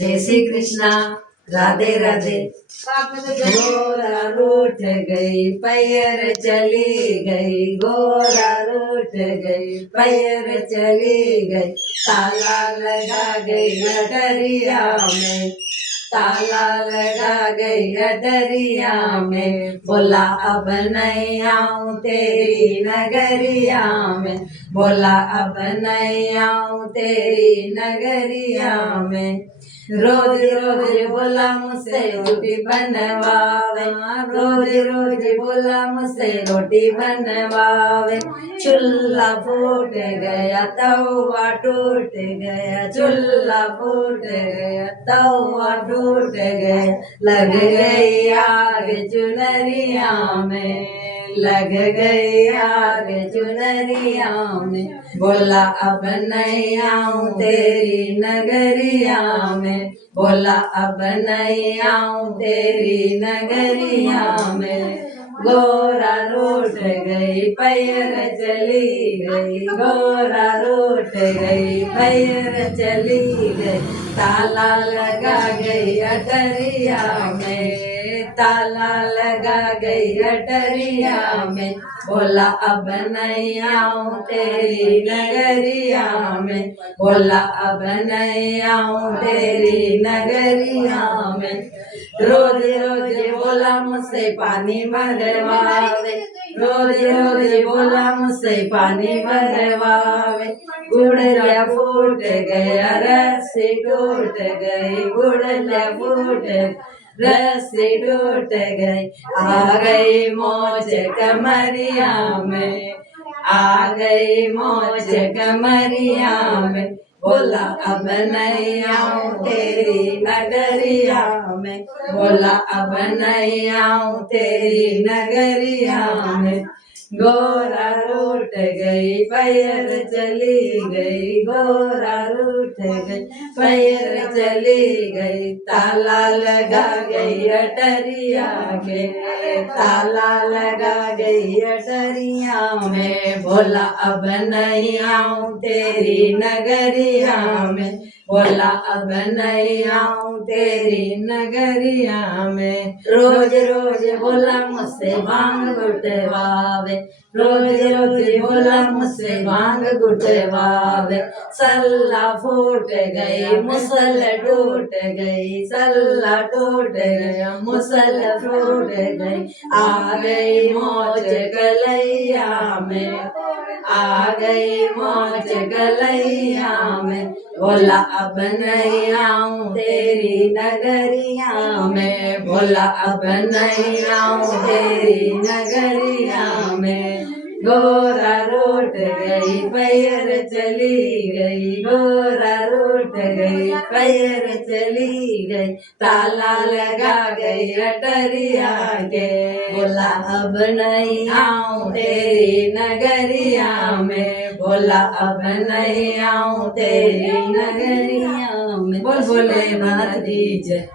जय श्री कृष्णा, राधे राधे। गोरा रूठ गई पैर चली गई, गोरा रूठ गई पैर चली गई। ताला लगा गई अटरिया में, ताला लगा गई अटरिया में। बोला अब नहीं आऊं तेरी नगरिया में, बोला अब नहीं आऊं तेरी नगरिया में। रोज रोज बोला मुझसे रोटी बनवावे, रोज रोज बोला मुझसे रोटी बनवावे। चूल्हा फूट गया तवा टूट गया, चूल्हा फूट गया तवा टूट गया। लग गई आग चुनरिया में, लग गई आग चुनरिया में। बोला अब नहीं आऊं तेरी नगरिया में, बोला अब नहीं आऊं तेरी नगरिया में। गोरा रूठ गई पैर चली गई, गोरा रूठ गई पैर चली गई। ताला लगा गई अटरिया में, ताला लगा गई अटरिया में। बोला अब नहीं आऊं तेरी नगरिया में, बोला अब नहीं आऊं तेरी नगरिया में। रोज रोज बोला मुझसे पानी भरवावे, रोज रोज बोला मुझसे पानी भरवावे। गुड़लिया फूट गया रस्सी टूट गई, गुड़लिया फूट रस्सी टूट गई। आ गई मोच कमरिया में, आ गई मोच कमरिया में। बोला अब नहीं आऊं तेरी नगरिया में, बोला अब नहीं आऊं तेरी नगरिया में। गोरा रूठ गई पैर चली गई, गोरा रूठ गई पैर चली गई। ताला लगा गई अटरिया के, ताला लगा गई अटरिया में। बोला अब नहीं आऊं तेरी नगरिया में, बोला अब नहीं आऊं तेरी नगरिया में। रोज रोज बोला मुझसे भांग गुटवावे, रोज रोज बोला मुझसे भांग गुटवावे। सल्ला फूट गई मुसल टूट गई, सल्ला टूट गया मुसल फूट गई। आ गई मौज गलैया में, आ गई मौज गलैया में। बोला अब नहीं आऊं तेरी नगरिया में, बोला अब नहीं आऊं तेरी नगरिया में। गोरा रूठ गई पैर चली गई, गोरा रूठ गई पैर चली गई। ताला लगा गई अटरिया के, बोला अब नहीं आऊं तेरी नगरिया में, बोला अब नहीं आऊं तेरी नगरिया में। बोल बोले नाथ जी जय।